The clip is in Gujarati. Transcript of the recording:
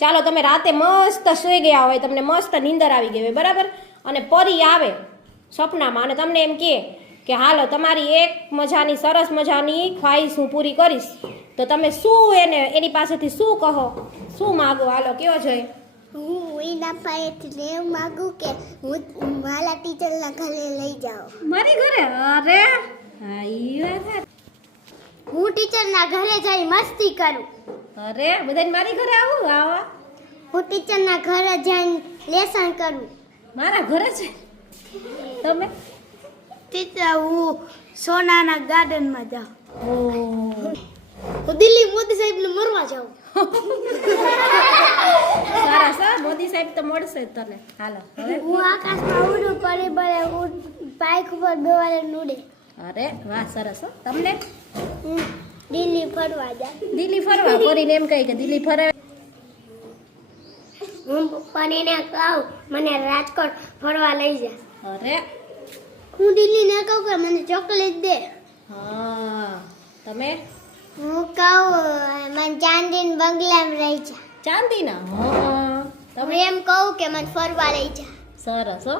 ચાલો તમે રાતે મસ્ત સૂઈ ગયા હોય, તમને મસ્ત નીંદર આવી ગઈ હોય, બરાબર, અને પરી આવે સપનામાં અને તમને એમ કે હાલો તમારી એક મજાની સરસ મજાની ખ્વાહિશ હું પૂરી કરીશ, તો તમે શું એની પાસેથી શું કહો, શું માગો? હાલો કયો જોઈએ. હું એના પાસેથી એવું માગું કે હું મારા ટીચરના ઘરે લઈ જાઓ. મારી ઘરે? અરે હા ઈ વાત. હું ટીચરના ઘરે જઈ મસ્તી કરું. અરે બધાને મારી ઘરે આવું? આવા. હું ટીચરના ઘરે જઈને લેસન કરું. મારા ઘરે છે તમે? ટીચર હું સોનાના ગાર્ડનમાં જાઉં. ઓહ હું દિલ્હી મોદી સાહેબને મળવા જાઉં. સરસ હો, મોદી સાહેબ તો મળશે જ તને. હાલો હવે. હું આકાશમાં ઉડું પરિબળે હું બાઇક ઉપર બેવારે ઉડે. અરે વાહ, સરસ હો. તમને? હું દિલ્હી ફરવા જાઉં. દિલ્હી ફરવા? કરીને એમ કહી કે દિલ્હી ફરવા. હું પપ્પાને કહું મને રાજકોટ ફરવા લઈ જા. અરે હું દિલ્હીને કહું કે મને ચોકલેટ દે. હા. તમે? હું કહું મને ચાંદીન બંગલામાં રહી જા. ચાંદીના? હા. તમે એમ કહું કે મને ફરવા લઈ જા. સરસ હો.